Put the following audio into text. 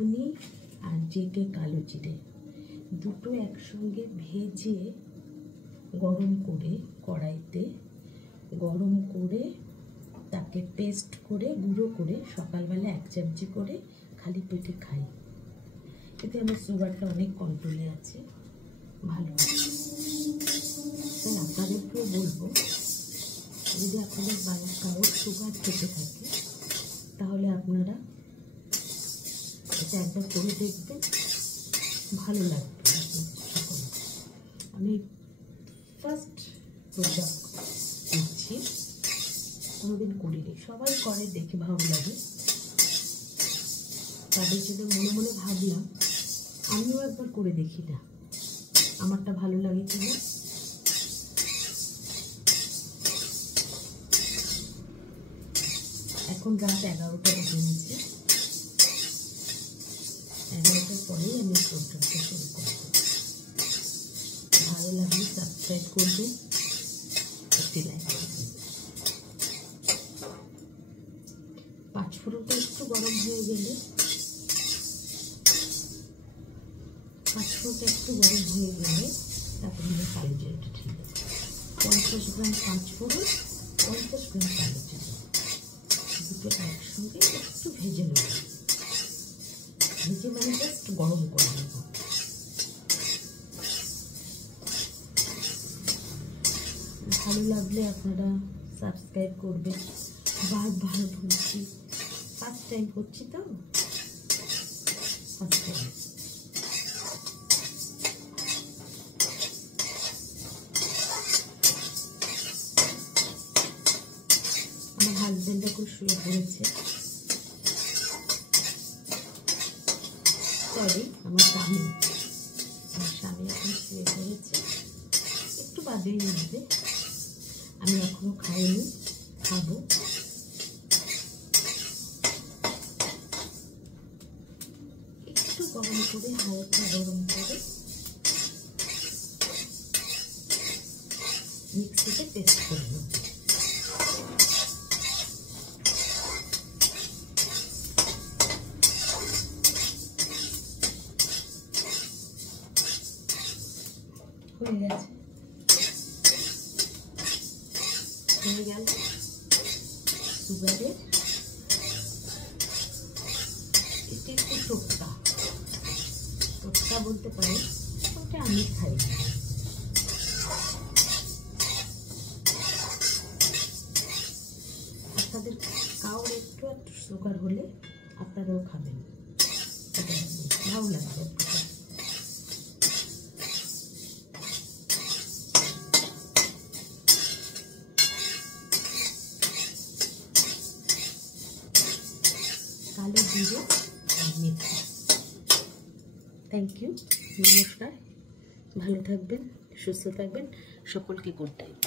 দারুচিনি আর জিরে কালো জিরে দুটো একসঙ্গে ভেজে গরম করে কড়াইতে গরম করে তাকে পেস্ট করে গুঁড়ো করে সকালবেলা 1 চামচি করে খালি পেটে খাই। এতে আমার সুগারটা অনেক কন্ট্রোলে আছে, ভালো আছে। তাই আপনাদেরকেও বলবো, যদি আপনাদের বাড়ির কারোর সুগার থেকে থাকে তাহলে আপনারা এটা একবার করে দেখবেন, ভালো লাগবে সকলে। আমি ফার্স্ট প্রোডাক্ট দিচ্ছি, কোনোদিন করিনি, সবাই করে দেখে ভালো লাগে, তাদের জন্য মনে মনে ভাবলাম আমিও একবার করে দেখি না, আমারটা ভালো লাগে কিনা। এখন রাত 11টা বেজে গেছে, 11টার পরেই আমি প্রোগ্রামটা শুরু করব। ভালো লাগলে সাবস্ক্রাইব করবেন, একটি লাইক করবেন। পাঁচফোড়নটা একটু গরম হয়ে গেলে তারপরে আমি কালো জিরাটা ঠিক আছে। 50 গ্রাম পাঁচফোড়ন, 50 গ্রাম কালো জিরা দুটো একসঙ্গে একটু ভেজে নেব। ভেজে মানে জাস্ট গরম করে নেব। ভালো লাগলে আপনারা সাবস্ক্রাইব করবেন। বারবার বলছি, ফার্স্ট টাইম করছি তো, ফার্স্ট টাইম। আমার হাজবেন্ড এখন শুয়ে পড়েছে, সরি আমার স্বামী এখন শুয়ে পড়েছে, একটু বাদেই নেবে। আমি এখনো খাইনি, খাবো। একটু গরম করে, হালকা গরম করে মিক্সিতে পেস্ট করে নেব। হয়ে গেছে, হয়ে গেল সুগারের। এটি একটু টোটকা বলতে পারি, ওটা আমি খাই। আপনাদের কাউর একটু সুগার হলে আপনারাও খাবেন, ভালো লাগবে। কালো জিরে আর মেথি। থ্যাংক ইউ, নমস্কার, ভালো থাকবেন, সুস্থ থাকবেন, সকলকে গুড নাইট।